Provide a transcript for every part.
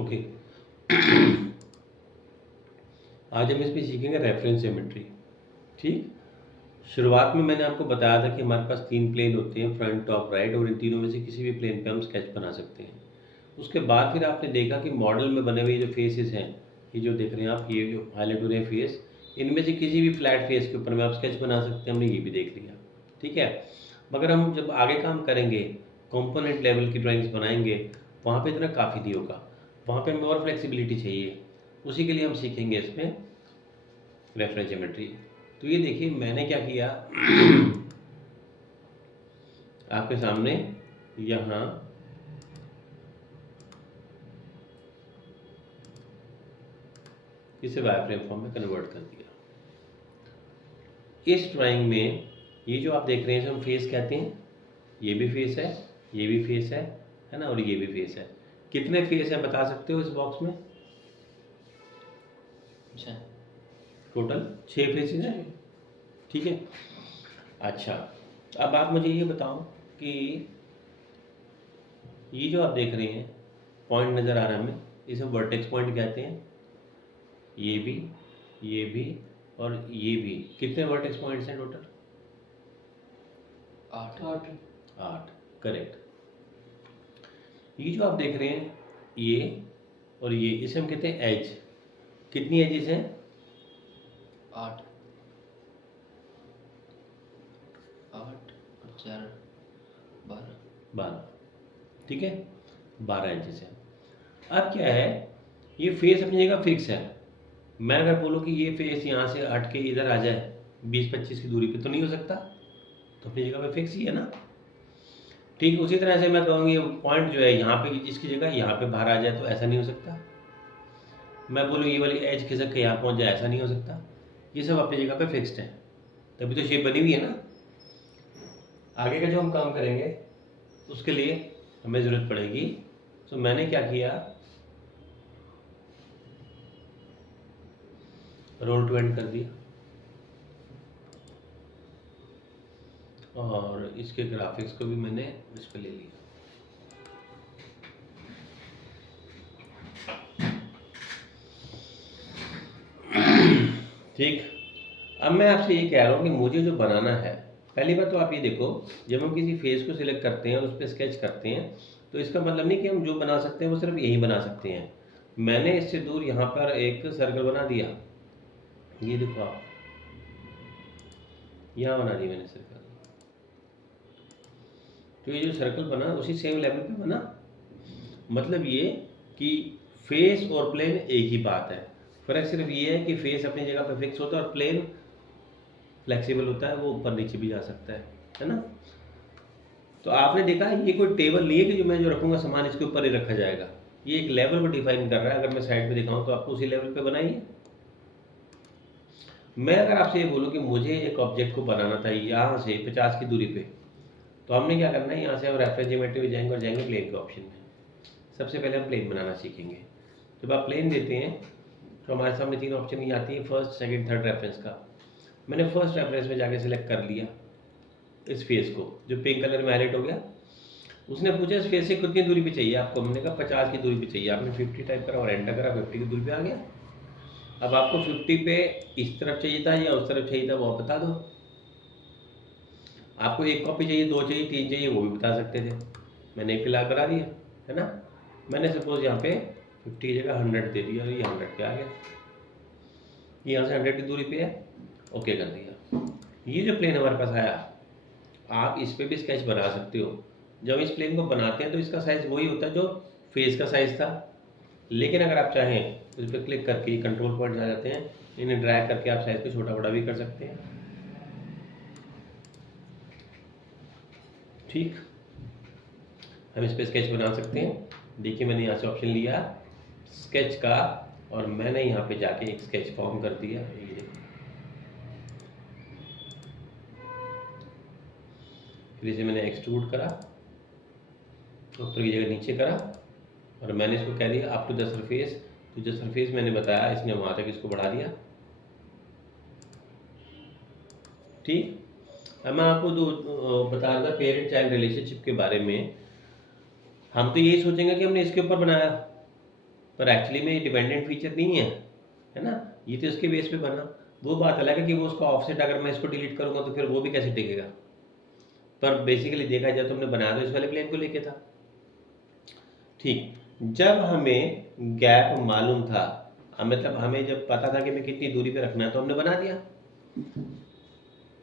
Okay. आज हम इसमें सीखेंगे रेफरेंस ज्योमेट्री। ठीक। शुरुआत में मैंने आपको बताया था कि हमारे पास तीन प्लेन होते हैं, फ्रंट टॉप राइट, और इन तीनों में से किसी भी प्लेन पे हम स्केच बना सकते हैं। उसके बाद फिर आपने देखा कि मॉडल में बने हुए जो फेसेस हैं, ये जो देख रहे हैं आप, ये जो हाईलाइट हो रहे हैं फेस, इनमें से किसी भी फ्लैट फेस के ऊपर में आप स्केच बना सकते हैं। हमने ये भी देख लिया। ठीक है। मगर हम जब आगे काम करेंगे, कंपोनेंट लेवल की ड्राइंग्स बनाएंगे, वहाँ पे इतना काफ़ी नहीं होगा, वहाँ पे हमें और फ्लेक्सिबिलिटी चाहिए। उसी के लिए हम सीखेंगे इसमें रेफरेंस ज्योमेट्री। तो ये देखिए मैंने क्या किया आपके सामने यहाँ इसे वायरफ्रेम फॉर्म में कन्वर्ट कर दिया। इस ड्राइंग में ये जो आप देख रहे हैं इसे हम फेस कहते हैं। ये भी फेस है, ये भी फेस है ना, और ये भी फेस है। कितने फेस हैं बता सकते हो इस बॉक्स में? अच्छा, टोटल 6 फेसेस हैं। ठीक है। अच्छा, अब आप मुझे ये बताओ कि ये जो आप देख रहे हैं पॉइंट नज़र आ रहा है हमें, इसे वर्टेक्स पॉइंट कहते हैं। ये भी, ये भी और ये भी। कितने वर्टेक्स पॉइंट्स हैं टोटल? 8। 8। करेक्ट। ये जो आप देख रहे हैं ये और ये, इसे हम कहते हैं एज। कितनी एजेस हैं? 8 8 और 4 12। 12। ठीक है, 12 एजेस हैं। अब क्या है, ये फेस अपनी जगह फिक्स है। मैं अगर बोलूँ कि ये फेस यहाँ से हट के इधर आ जाए 20-25 की दूरी पे, तो नहीं हो सकता, तो अपनी जगह पे फिक्स ही है ना। ठीक उसी तरह से मैं कहूँगी पॉइंट जो है यहाँ पे, इसकी जगह यहाँ पे बाहर आ जाए, तो ऐसा नहीं हो सकता। मैं बोलूँ ये वाली एज खिसक के यहाँ पहुँच जाए, ऐसा नहीं हो सकता। ये सब अपनी जगह पे फिक्स्ड है, तभी तो शेप बनी हुई है ना। आगे का जो हम काम करेंगे उसके लिए हमें ज़रूरत पड़ेगी। तो मैंने क्या किया, रोल टू एंड कर दिया, और इसके ग्राफिक्स को भी मैंने इस पर ले लिया। ठीक। अब मैं आपसे ये कह रहा हूँ कि मुझे जो बनाना है, पहली बात तो आप ये देखो, जब हम किसी फेस को सिलेक्ट करते हैं और उस पर स्केच करते हैं, तो इसका मतलब नहीं कि हम जो बना सकते हैं वो सिर्फ यही बना सकते हैं। मैंने इससे दूर यहाँ पर एक सर्कल बना दिया, ये देखो आप, यहाँ बना दिया मैंने सर्कल। तो ये जो सर्कल बना उसी सेम लेवल पे बना। मतलब ये कि फेस और प्लेन एक ही बात है। फर्क सिर्फ ये है कि फेस अपनी जगह पे फिक्स होता है और प्लेन फ्लेक्सिबल होता है, वो ऊपर नीचे भी जा सकता है ना। तो आपने देखा ये कोई टेबल नहीं है कि जो मैं जो रखूँगा सामान इसके ऊपर ही रखा जाएगा। ये एक लेवल को डिफाइन कर रहा है। अगर मैं साइड में दिखाऊँ तो आपको उसी लेवल पे बनाइए। मैं अगर आपसे ये बोलूँ कि मुझे एक ऑब्जेक्ट को बनाना था यहाँ से 50 की दूरी पे, तो हमने क्या करना है, यहाँ से हम रेफरेंस ज्योमेट्री में जाएंगे और जाएंगे प्लेन के ऑप्शन में। सबसे पहले हम प्लेन बनाना सीखेंगे। जब आप प्लेन देते हैं तो हमारे सामने 3 ऑप्शन ही आती है, फर्स्ट सेकंड थर्ड रेफरेंस का। मैंने फर्स्ट रेफरेंस में जाके सिलेक्ट कर लिया इस फेस को, जो पिंक कलर में हाईलाइट हो गया। उसने पूछा इस फेस से कितनी दूरी पे चाहिए आपको, हमने कहा 50 की दूरी पे चाहिए। आपने 50 टाइप करा और एंटर करा, 50 की दूरी पे आ गया। अब आपको 50 पे इस तरफ चाहिए था या उस तरफ चाहिए था, वो बता दो। आपको एक कॉपी चाहिए, 2 चाहिए, 3 चाहिए, वो भी बता सकते थे। मैंने एक फिलहाल करा दिया, है ना। मैंने सपोज यहाँ पे 50 की जगह 100 दे दिया और ये 100 पे आ गया। ये यहाँ से 100 की दूरी पे है, ओके कर दिया। ये जो प्लेन हमारे पास आया, आप इस पे भी स्केच बना सकते हो। जब इस प्लेन को बनाते हैं तो इसका साइज़ वही होता है जो फेस का साइज़ था, लेकिन अगर आप चाहें तो इस पर क्लिक करके कंट्रोल पॉइंट आ जाते हैं, इन्हें ड्रैग करके आप साइज़ को छोटा बड़ा भी कर सकते हैं। ठीक, हम इस पर स्केच बना सकते हैं। देखिए मैंने यहाँ से ऑप्शन लिया स्केच का, और मैंने यहाँ पे जाके एक स्केच फॉर्म कर दिया। ये देखो, फिर इसे मैंने एक्सट्रूड करा, ऊपर की जगह नीचे करा, और मैंने इसको कह दिया अप टू द सरफेस। तो जो सरफेस मैंने बताया इसने वहाँ तक इसको बढ़ा दिया। ठीक। अब मैं आपको बता रहा था पेरेंट चाइल्ड रिलेशनशिप के बारे में। हम तो यही सोचेंगे कि हमने इसके ऊपर बनाया, पर एक्चुअली में ये डिपेंडेंट फीचर नहीं है ना, ये तो इसके बेस पे बना। वो बात अलग है कि वो उसका ऑफसेट अगर मैं इसको डिलीट करूँगा तो फिर वो भी कैसे टिकेगा, पर बेसिकली देखा जाए तो हमने बनाया तो इस वाले प्लेन को लेके था। ठीक, जब हमें गैप मालूम था, मतलब हमें जब पता था कि हमें कितनी दूरी पे रखना है तो हमने बना दिया।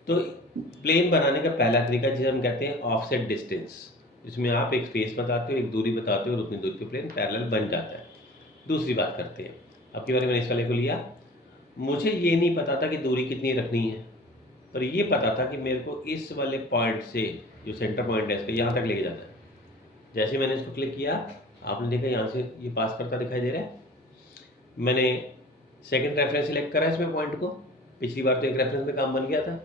तो प्लेन बनाने का पहला तरीका जिसे हम कहते हैं ऑफसेट डिस्टेंस, इसमें आप एक फेस बताते हो, एक दूरी बताते हो और उतनी दूरी पे प्लेन पैरेलल बन जाता है। दूसरी बात करते हैं, अब की बार मैंने इस वाले को लिया, मुझे ये नहीं पता था कि दूरी कितनी रखनी है, पर ये पता था कि मेरे को इस वाले पॉइंट से, जो सेंटर पॉइंट है इसका, यहाँ तक लेके जाना है। जैसे मैंने इसको क्लिक किया, आपने देखा यहाँ से ये पास करता दिखाई दे रहा है। मैंने सेकंड रेफरेंस सिलेक्ट करा इसमें पॉइंट को, पिछली बार तो एक रेफरेंस में काम बन गया था।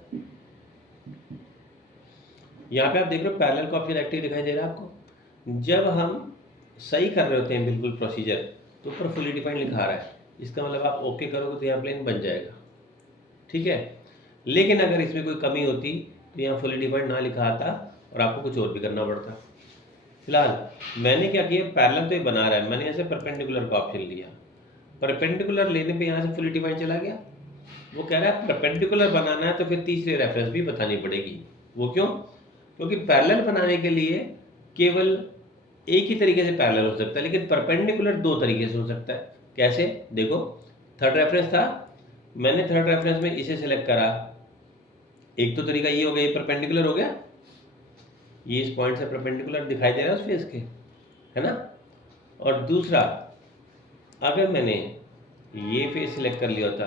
यहाँ पे आप देख रहे हो पैरेलल का ऑप्शन एक्टिव दिखाई दे रहा है आपको। जब हम सही कर रहे होते हैं बिल्कुल प्रोसीजर, तो ऊपर फुली डिफाइंड लिखा रहा है, इसका मतलब आप ओके करोगे तो यहाँ प्लेन बन जाएगा, ठीक है। लेकिन अगर इसमें कोई कमी होती तो यहाँ फुली डिफाइंड ना लिखा आता और आपको कुछ और भी करना पड़ता। फिलहाल मैंने क्या किया, पैरेलल तो ये बना रहा है, मैंने ऐसे परपेंडिकुलर का ऑप्शन लिया। परपेंडिकुलर लेने पे यहाँ से फुली डिफाइंड चला गया। वो कह रहा है परपेंडिकुलर बनाना है तो फिर तीसरी रेफरेंस भी बतानी पड़ेगी। वो क्यों? क्योंकि पैरेलल बनाने के लिए केवल एक ही तरीके से पैरेलल हो सकता है, लेकिन परपेंडिकुलर दो तरीके से हो सकता है। कैसे? देखो, थर्ड रेफरेंस था, मैंने थर्ड रेफरेंस में इसे सेलेक्ट करा, एक तो तरीका ये हो गया, ये परपेंडिकुलर हो गया, ये इस पॉइंट से परपेंडिकुलर दिखाई दे रहा है उस फेस के, है ना। और दूसरा, अगर मैंने ये फेस सिलेक्ट कर लिया होता,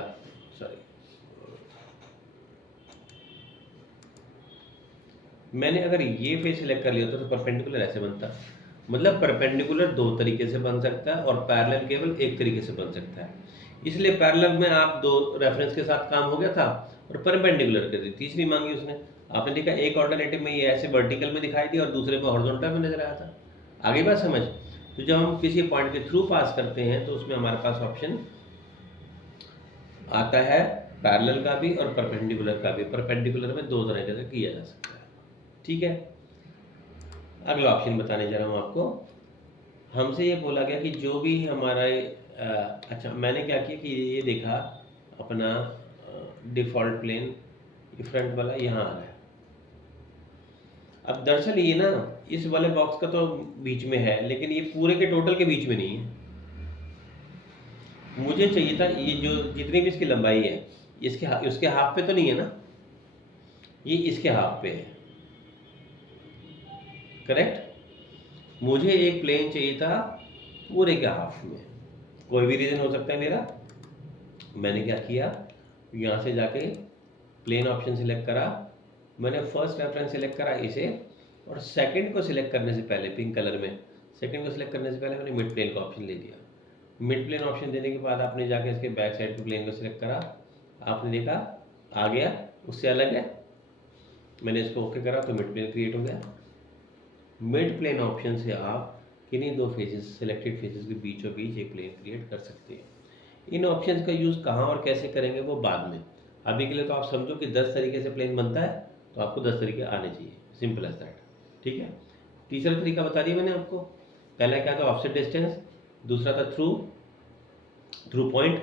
सॉरी, मैंने अगर ये फेस सिलेक्ट कर लिया होता तो परपेंडिकुलर ऐसे बनता। मतलब परपेंडिकुलर दो तरीके से बन सकता है और पैरेलल केवल एक तरीके से बन सकता है। इसलिए पैरेलल में आप दो रेफरेंस के साथ काम हो गया था और परपेंडिकुलर कर दी, तीसरी मांगी उसने। आपने देखा एक ऑल्टरनेटिव में ये ऐसे वर्टिकल में दिखाई दी और दूसरे में हॉरिजॉन्टल में नजर आया था। आगे बात समझ? तो जब हम किसी पॉइंट के थ्रू पास करते हैं तो उसमें हमारे पास ऑप्शन आता है पैरेलल का भी और परपेंडिकुलर का भी। परपेंडिकुलर में दो तरह से किया जा सकता है, ठीक है। अगला ऑप्शन बताने जा रहा हूँ आपको। हमसे ये बोला गया कि जो भी हमारा अच्छा, मैंने क्या किया कि ये देखा अपना डिफ़ॉल्ट प्लेन, ये फ्रंट वाला यहाँ आ रहा है। अब दरअसल ये ना इस वाले बॉक्स का तो बीच में है, लेकिन ये पूरे के टोटल के बीच में नहीं है। मुझे चाहिए था ये जो जितनी भी इसकी लंबाई है, उसके हाफ पे तो नहीं है ना, ये इसके हाफ पे है, करेक्ट। मुझे एक प्लेन चाहिए था पूरे के हाफ में, कोई भी रीज़न हो सकता है मेरा। मैंने क्या किया, यहाँ से जाके प्लेन ऑप्शन सिलेक्ट करा, मैंने फर्स्ट रेफरेंस सिलेक्ट करा इसे, और सेकंड को सिलेक्ट करने से पहले पिंक कलर में, सेकंड को सिलेक्ट करने से पहले मैंने मिड प्लेन का ऑप्शन ले दिया। मिड प्लेन ऑप्शन देने के बाद आपने जाके इसके बैक साइड के प्लेन को सिलेक्ट करा, आपने देखा आ गया, उससे अलग है। मैंने इसको ओके करा तो मिड प्लेन क्रिएट हो गया। मिड प्लेन ऑप्शन से आप किन्हीं दो फेसेस, सिलेक्टेड फेसेस के बीचों बीच एक प्लेन क्रिएट कर सकते हैं। इन ऑप्शंस का यूज़ कहाँ और कैसे करेंगे वो बाद में। अभी के लिए तो आप समझो कि 10 तरीके से प्लेन बनता है, तो आपको 10 तरीके आने चाहिए, सिंपल एज दैट, ठीक है। तीसरा तरीका बता दिया मैंने आपको। पहला क्या था, ऑफसेट डिस्टेंस, दूसरा था थ्रू पॉइंट,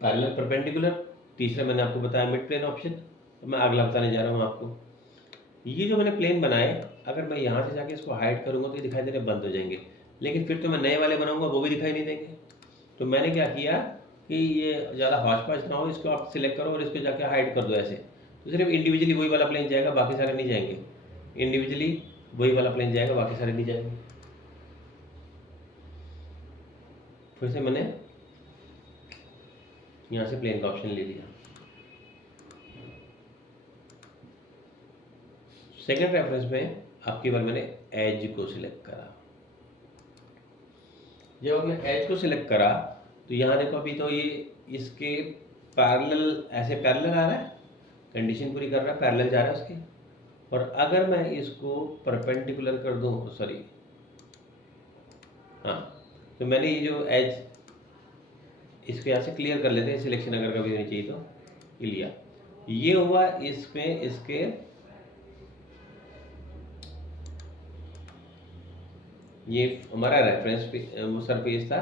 पैरेलल परपेंडिकुलर, तीसरा मैंने आपको बताया मिड प्लेन ऑप्शन। तो मैं अगला बताने जा रहा हूँ आपको। ये जो मैंने प्लेन बनाए, अगर मैं यहाँ से जाके इसको हाइड करूँगा तो ये दिखाई देने बंद हो जाएंगे, लेकिन फिर तो मैं नए वाले बनाऊँगा वो भी दिखाई नहीं देंगे। तो मैंने क्या किया कि ये ज़्यादा हौच पौच ना हो, इसको आप सिलेक्ट करो और इसको जाके हाइड कर दो ऐसे, तो सिर्फ इंडिविजुअली वही वाला प्लेन जाएगा, बाकी सारे नहीं जाएंगे। इंडिविजुअली वही वाला प्लेन जाएगा, बाकी सारे नहीं जाएंगे। फिर से मैंने यहाँ से प्लेन का ऑप्शन ले लिया। सेकंड रेफरेंस में आपकी बार मैंने एज को सिलेक्ट करा। जब आपने एज को सिलेक्ट करा तो यहाँ देखो, अभी तो ये इसके पैरेलल, ऐसे पैरेलल आ रहा है, कंडीशन पूरी कर रहा है, पैरेलल जा रहा है उसके। और अगर मैं इसको परपेंडिकुलर कर दूँ, सॉरी, हाँ, तो मैंने ये जो एज, इसको यहाँ से क्लियर कर लेते हैं, सिलेक्शन अगर कभी नहीं चाहिए तो, ये लिया, ये हुआ इसमें इसके, ये हमारा रेफरेंस वो सरफेस था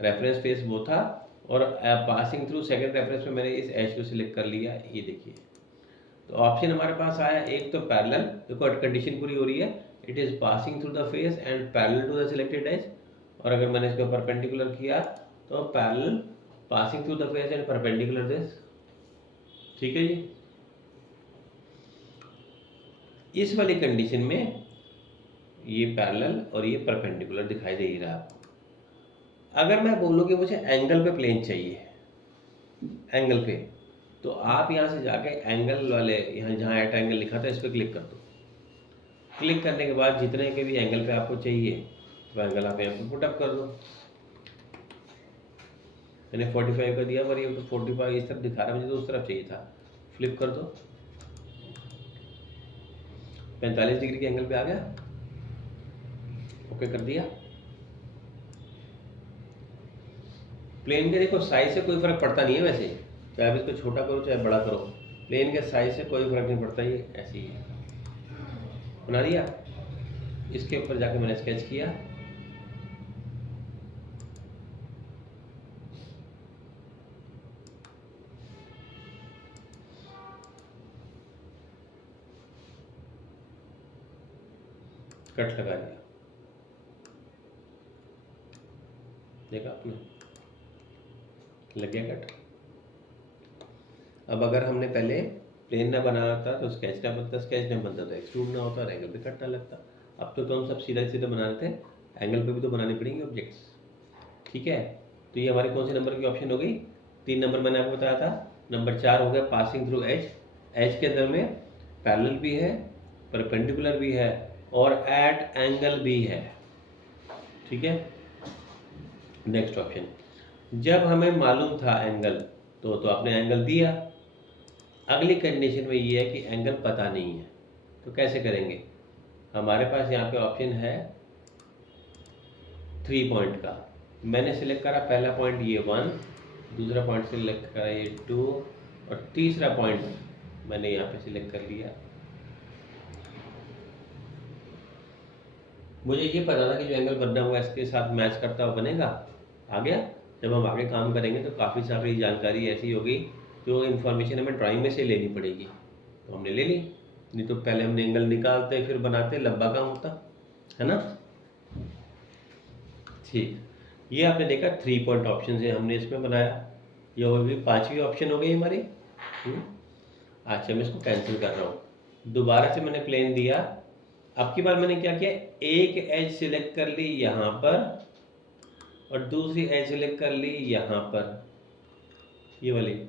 रेफरेंस फेस वो था, और पासिंग थ्रू सेकंड रेफरेंस में मैंने इस एज को सिलेक्ट कर लिया, ये देखिए। तो ऑप्शन हमारे पास आया, एक तो पैरेलल, देखो कंडीशन पूरी हो रही है, it is passing through the face and parallel to the selected edge. और अगर मैंने इसको परपेंडिकुलर किया तो parallel, passing through the face and perpendicular this. ठीक है जी। इस वाली कंडीशन में ये पैरेलल और ये परपेंडिकुलर दिखाई दे रहा है आपको। अगर मैं बोलूँ कि मुझे एंगल पे प्लेन चाहिए, एंगल पे, तो आप यहाँ से जाके एंगल वाले, यहाँ जहाँ एट एंगल लिखा था इस पर क्लिक कर दो। क्लिक करने के बाद जितने के भी एंगल पे आपको चाहिए वो एंगल आप यहाँ पे पुटअप कर दो। मैंने 45 का दिया, पर ये तो 45 इस तरफ दिखा रहा है, मुझे तो उस तरफ चाहिए था। फ्लिप कर दो, 45 डिग्री के एंगल पे आ गया। ओके कर दिया। प्लेन के देखो साइज से कोई फर्क पड़ता नहीं है वैसे, चाहे आप इसको छोटा करो चाहे बड़ा करो, प्लेन के साइज से कोई फर्क नहीं पड़ता, ये ऐसे ही है। बना दिया। इसके ऊपर जाके मैंने स्केच किया, कट लगा दिया, देखा आपने, लग गया कट। अब अगर हमने पहले प्लेन ना बनाया था तो स्केच ना बनता, स्केच ना बनता तो एक्सट्रूड ना होता और एंगल पे कट ना लगता। अब तो हम सब सीधा सीधा बना रहे थे, एंगल पे भी तो बनाने पड़ेंगे ऑब्जेक्ट्स। ठीक है, तो ये हमारे कौन से नंबर की ऑप्शन हो गई? 3 नंबर मैंने आपको बताया था। नंबर 4 हो गया पासिंग थ्रू एज। एज के अंदर में पैरेलल भी है, परपेंडिकुलर भी है और एट एंगल भी है। ठीक है, नेक्स्ट ऑप्शन, जब हमें मालूम था एंगल तो आपने एंगल दिया। अगली कंडीशन में ये है कि एंगल पता नहीं है, तो कैसे करेंगे? हमारे पास यहाँ पे ऑप्शन है 3 पॉइंट का। मैंने सिलेक्ट करा पहला पॉइंट ये 1, दूसरा पॉइंट सिलेक्ट करा ये 2 और तीसरा पॉइंट मैंने यहाँ पे सिलेक्ट कर लिया। मुझे ये पता था कि जो एंगल बनना हुआ इसके साथ मैच करता हुआ बनेगा, आ गया। जब हम आगे काम करेंगे तो काफ़ी सारी जानकारी ऐसी होगी जो इन्फॉर्मेशन हमें ड्राइंग में से लेनी पड़ेगी, तो हमने ले ली। नहीं तो पहले हमने एंगल निकालते फिर बनाते, लंबा काम होता है ना। ठीक, ये आपने देखा 3 पॉइंट ऑप्शन से हमने इसमें बनाया। ये हो गई 5वीं ऑप्शन हो गई हमारी। अच्छा, मैं इसको कैंसिल कर रहा हूँ। दोबारा से मैंने प्लेन दिया। अब की बार मैंने क्या किया, एक एज सिलेक्ट कर ली यहाँ पर और दूसरी एज सिलेक्ट कर ली यहाँ पर, ये वाली।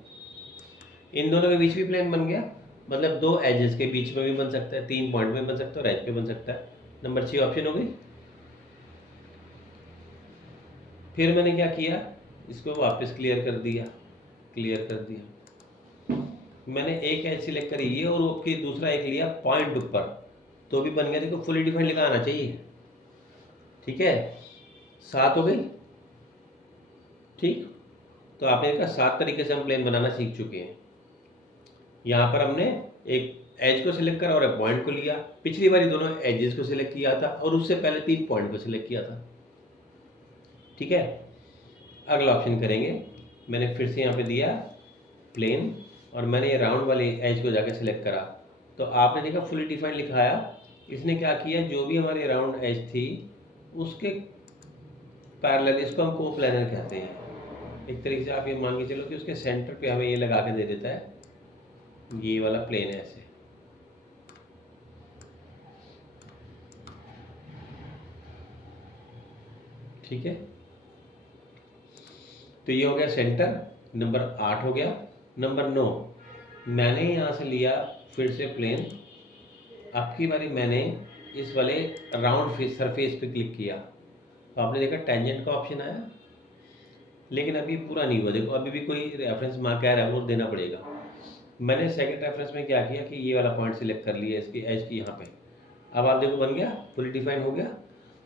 इन दोनों के बीच भी प्लेन बन गया, मतलब 2 एजेस के बीच में भी बन सकता है, 3 पॉइंट में बन सकता है और एज पे बन सकता है। नंबर 6 ऑप्शन हो गई। फिर मैंने क्या किया, इसको वापस क्लियर कर दिया, क्लियर कर दिया। मैंने एक एज सिलेक्ट करी ये और उसकी दूसरा एक लिया पॉइंट ऊपर, तो भी बन गया। देखो फुली डिफाइंड लिखा आना चाहिए। ठीक है, 7 हो गई। ठीक, तो आपने देखा 7 तरीके से हम प्लेन बनाना सीख चुके हैं। यहाँ पर हमने एक एज को सिलेक्ट करा और एक पॉइंट को लिया। पिछली बारी दोनों एजेस को सिलेक्ट किया था और उससे पहले 3 पॉइंट को सिलेक्ट किया था। ठीक है, अगला ऑप्शन करेंगे। मैंने फिर से यहाँ पे दिया प्लेन और मैंने ये राउंड वाली एज को जाके सिलेक्ट करा, तो आपने देखा फुली डिफाइंड लिखाया। इसने क्या किया, जो भी हमारी राउंड एज थी उसके पैरेलल, इसको हम कोप्लानर कहते हैं। एक तरीके से आप ये मान के चलो कि उसके सेंटर पे हमें ये लगा के दे देता है, ये वाला प्लेन है ऐसे। ठीक है, तो ये हो गया सेंटर। नंबर 8 हो गया। नंबर 9, मैंने यहाँ से लिया फिर से प्लेन। अब की बारी मैंने इस वाले राउंड सरफेस पे क्लिक किया, तो आपने देखा टेंजेंट का ऑप्शन आया, लेकिन अभी पूरा नहीं हुआ। देखो अभी भी कोई रेफरेंस मार्क आ रहा है, वो देना पड़ेगा। मैंने सेकंड रेफरेंस में क्या किया कि ये वाला पॉइंट सिलेक्ट कर लिया, इसकी एज की यहाँ पे। अब आप देखो बन गया, फुली डिफाइन हो गया।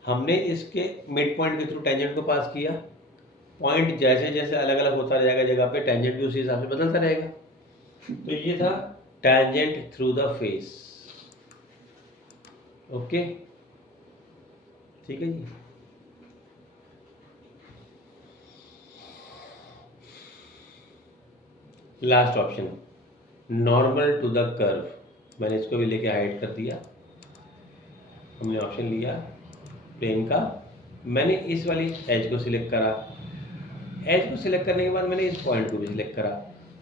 हमने इसके मिड पॉइंट के थ्रू टेंजेंट को पास किया। पॉइंट जैसे जैसे अलग अलग होता जाएगा जगह पे, टेंजेंट भी उसी हिसाब से बदलता रहेगा। तो ये था tangent through the face. Okay, ठीक है जी। Last option normal to the curve, मैंने इसको भी लेके हाइड कर दिया। हमने ऑप्शन लिया प्लेन का, मैंने इस वाली एज को सिलेक्ट करा, एज को सिलेक्ट करने के बाद मैंने इस पॉइंट को भी सिलेक्ट करा।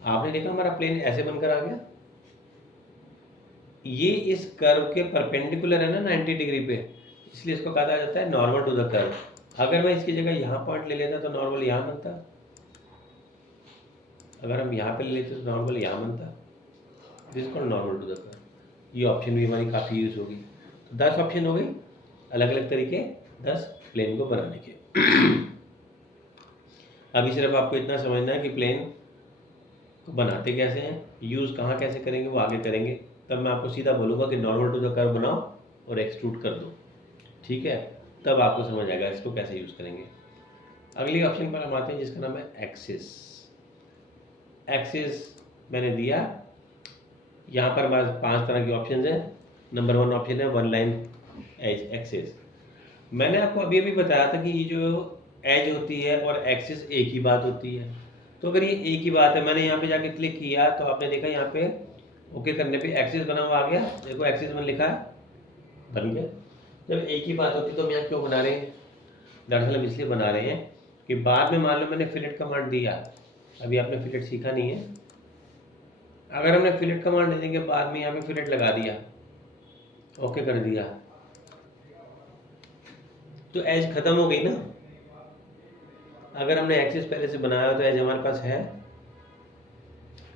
आपने देखा हमारा प्लेन ऐसे बनकर आ गया। ये इस कर्व के परपेंडिकुलर है ना 90 डिग्री पे, इसलिए इसको कहा जाता है नॉर्मल टू द कर्व। अगर मैं इसकी जगह यहाँ पॉइंट ले लेता तो नॉर्मल यहाँ बनता, अगर हम यहाँ पे ले लेते तो नॉर्मल यहाँ बनता। This is called normal to the curve. ये ऑप्शन भी हमारी काफ़ी यूज होगी। तो 10 ऑप्शन हो गई, अलग अलग तरीके 10 प्लेन को बनाने के। अभी सिर्फ आपको इतना समझना है कि प्लेन को बनाते कैसे हैं, यूज़ कहाँ कैसे करेंगे वो आगे करेंगे। तब मैं आपको सीधा बोलूँगा कि नॉर्मल टू द कर्व बनाओ और एक्सट्रूड कर दो, ठीक है, तब आपको समझ आएगा इसको कैसे यूज़ करेंगे। अगली ऑप्शन पर हम आते हैं जिसका नाम है एक्सिस। एक्सिस मैंने दिया, यहाँ पर बस 5 तरह के ऑप्शन हैं। नंबर 1 ऑप्शन है वन लाइन एज एक्सिस। मैंने आपको अभी अभी बताया था कि ये जो एज होती है और एक्सिस एक ही बात होती है। तो अगर ये एक ही बात है, मैंने यहाँ पे जाके क्लिक किया तो आपने देखा यहाँ पे ओके करने पे एक्सिस बना हुआ आ गया। देखो एक्सिस बन लिखा है, बन गया। जब एक ही बात होती तो हम यहाँ क्यों बना रहे हैं? दरअसल हम इसलिए बना रहे हैं कि बाद में मान लो मैंने फिलेट कमांड दिया, अभी आपने फिलेट सीखा नहीं है, अगर हमने फिलेट कमांड देने के बाद में यहाँ पे फिलेट लगा दिया, ओके कर दिया, तो एज खत्म हो गई ना। अगर हमने एक्सिस पहले से बनाया हो तो एज हमारे पास है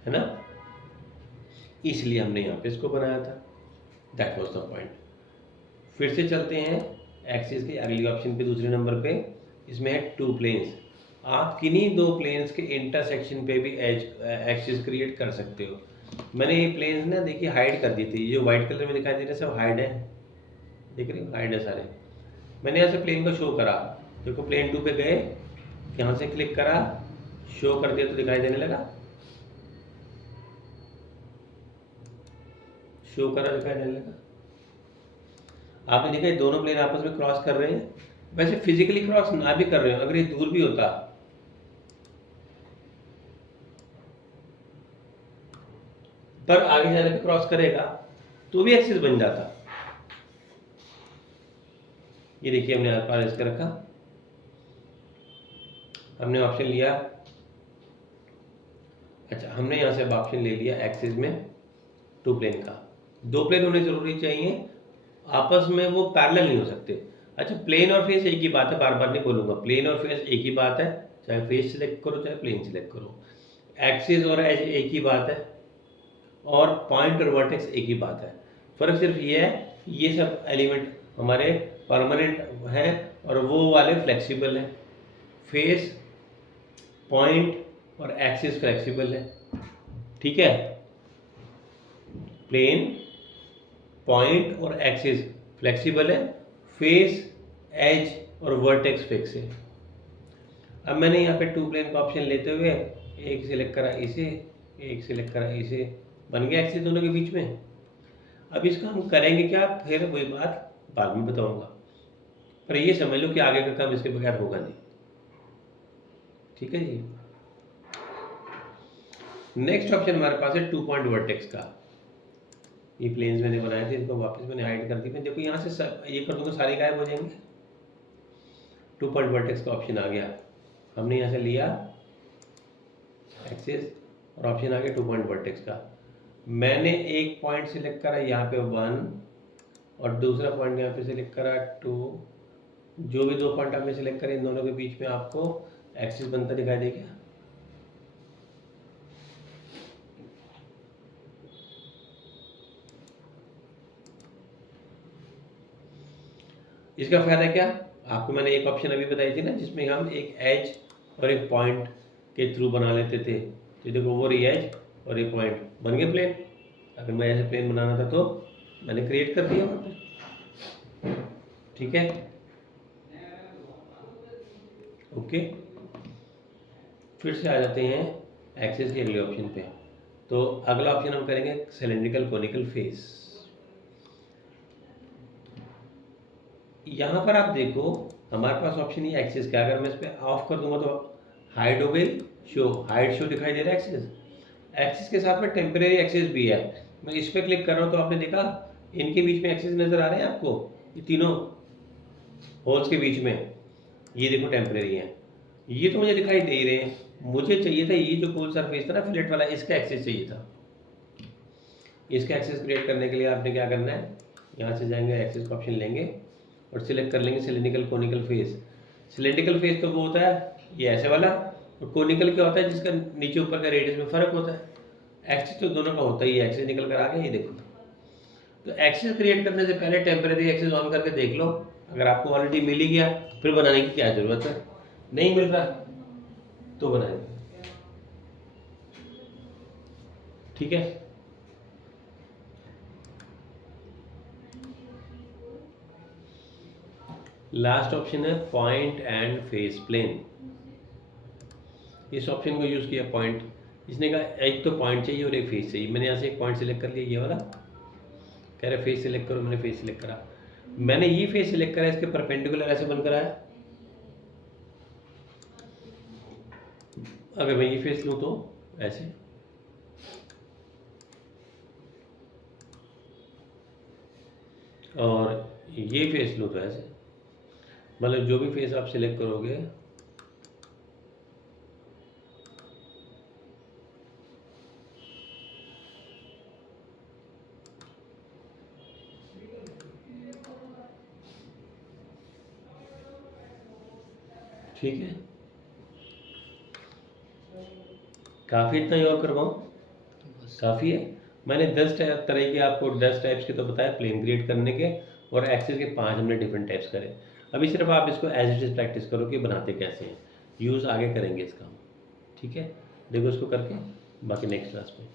ना, इसलिए हमने यहाँ पे इसको बनाया था। That was the point. फिर से चलते हैं एक्सिस के अगली ऑप्शन पे, दूसरे नंबर पे। इसमें है 2 प्लेन्स। आप किन्हीं 2 प्लेन्स के इंटरसेक्शन पे भी एज एक्सिस क्रिएट कर सकते हो। मैंने ये प्लेन्स ना देखिए हाइड कर दी थी, ये जो व्हाइट कलर में दिखाई दे रहे हैं सब हाइड है, देख रहे हो, हाइड है सारे। मैंने यहाँ से प्लेन को शो करा, देखो प्लेन 2 पे गए, यहाँ से क्लिक करा, शो कर दिया तो दिखाई देने लगा, शो करा दिखाई देने लगा। आपने देखा ये दोनों प्लेन आपस में क्रॉस कर रहे हैं। वैसे फिजिकली क्रॉस ना भी कर रहे हो, अगर ये दूर भी होता पर आगे जाने पे क्रॉस करेगा तो भी एक्सिस बन जाता। ये देखिए हमने पास इसका रखा, हमने ऑप्शन लिया, अच्छा हमने यहाँ से अब ऑप्शन ले लिया एक्सिस में 2 प्लेन का। 2 प्लेन होने जरूरी चाहिए, आपस में वो पैरेलल नहीं हो सकते। अच्छा प्लेन और फेस एक ही बात है, बार बार नहीं बोलूँगा, प्लेन और फेस एक ही बात है, चाहे फेस सिलेक्ट करो चाहे प्लेन सिलेक्ट करो। एक्सिस और एज एक ही बात है, और पॉइंट और वर्टेक्स एक ही बात है। फर्क सिर्फ ये है, ये सब एलिमेंट हमारे परमानेंट हैं और वो वाले फ्लेक्सिबल हैं। फेस, पॉइंट और एक्सिस फ्लेक्सिबल है, ठीक है। प्लेन, पॉइंट और एक्सिस फ्लेक्सिबल है, फेस, एज और वर्टेक्स फिक्स है। अब मैंने यहाँ पे 2 प्लेन का ऑप्शन लेते हुए एक सिलेक्ट करा इसे, एक सिलेक्ट करा इसे, बन गया एक्सिस दोनों के बीच में। अब इसका हम करेंगे क्या, फिर वही बात बाद में बताऊंगा, पर ये समझ लो कि आगे का काम इसके बगैर होगा नहीं, ठीक है जी। नेक्स्ट ऑप्शन हमारे पास है 2 पॉइंट वर्टेक्स का। ये प्लेन्स मैंने बनाए थे, इनको वापस मैंने हाइड कर दी। मैं देखो यहाँ से सब ये कर दूंगा, सारे गायब हो जाएंगे। 2 पॉइंट वर्टेक्स का ऑप्शन आ गया, हमने यहाँ से लिया एक्सिस और ऑप्शन आ गया 2 पॉइंट वर्टेक्स का। मैंने एक पॉइंट सिलेक्ट करा यहाँ पे 1 और दूसरा पॉइंट यहाँ पे सिलेक्ट करा 2। जो भी 2 पॉइंट आपने सिलेक्ट करे इन दोनों के बीच में आपको एक्सिस बनता दिखाई देगा। इसका फायदा क्या, आपको मैंने एक ऑप्शन अभी बताई थी ना जिसमें हम एक एज और एक पॉइंट के थ्रू बना लेते थे। तो देखो वो रही एज और एक पॉइंट, बन गए प्लेन। अगर मैं ऐसे प्लेन बनाना था तो मैंने क्रिएट कर दिया वहाँ पे, ठीक है, ओके। फिर से आ जाते हैं एक्सिस के अगले ऑप्शन पे। तो अगला ऑप्शन हम करेंगे सिलेंड्रिकल कोनिकल फेस। यहाँ पर आप देखो हमारे पास ऑप्शन ही एक्सिस का, अगर मैं इस पर ऑफ कर दूंगा तो हाइड हो गई, शो, हाइड शो दिखाई दे रहा है एक्सिस। एक्सिस के साथ में टेम्परेरी एक्सिस भी है। मैं इस पर क्लिक कर रहा हूँ तो आपने देखा इनके बीच में एक्सिस नज़र आ रहे हैं आपको, ये तीनों होल्स के बीच में, ये देखो टेम्परेरी हैं। ये तो मुझे दिखाई दे ही रहे हैं, मुझे चाहिए था ये जो कूल सरफेस था ना फिलेट वाला, इसका एक्सिस चाहिए था। इसका एक्सिस क्रिएट करने के लिए आपने क्या करना है, यहाँ से जाएंगे एक्सिस का ऑप्शन लेंगे और सिलेक्ट कर लेंगे cylindrical conical face. Cylindrical face तो वो होता है ये ऐसे वाला, और कोनिकल क्या होता है जिसका नीचे ऊपर का रेडियस में फ़र्क होता है। एक्सिस तो दोनों का होता ही है, एक्सिस निकल कर आ गया, ये देखो। तो एक्सिस क्रिएट करने से पहले टेम्परेरी एक्सिस ऑन करके देख लो, अगर आपको ऑलरेडी मिल ही गया फिर बनाने की क्या ज़रूरत है, नहीं मिल रहा तो बनाएंगे। ठीक है, लास्ट ऑप्शन है पॉइंट एंड फेस प्लेन। इस ऑप्शन को यूज़ किया पॉइंट, इसने कहा एक तो पॉइंट चाहिए और एक फेस चाहिए। मैंने यहाँ से एक पॉइंट सिलेक्ट कर लिया, ये वाला कह रहा फेस सिलेक्ट करो, मैंने फेस सिलेक्ट करा। मैंने ये फेस सिलेक्ट करा, इसके परपेंडिकुलर ऐसे बनकर आया। अगर मैं ये फेस लूँ तो ऐसे, और ये फेस लूँ तो ऐसे, मतलब जो भी फेस आप सिलेक्ट करोगे ठीक है। काफ़ी, इतना ही और करवाऊँ, बस काफ़ी है। मैंने 10 तरह के आपको 10 टाइप्स के तो बताया प्लेन क्रिएट करने के, और एक्सेस के 5 हमने डिफरेंट टाइप्स करे। अभी सिर्फ आप इसको एज इट इज़ प्रैक्टिस करो कि बनाते कैसे हैं, यूज़ आगे करेंगे इसका हम। ठीक है, देखो इसको करके, बाकी नेक्स्ट क्लास में।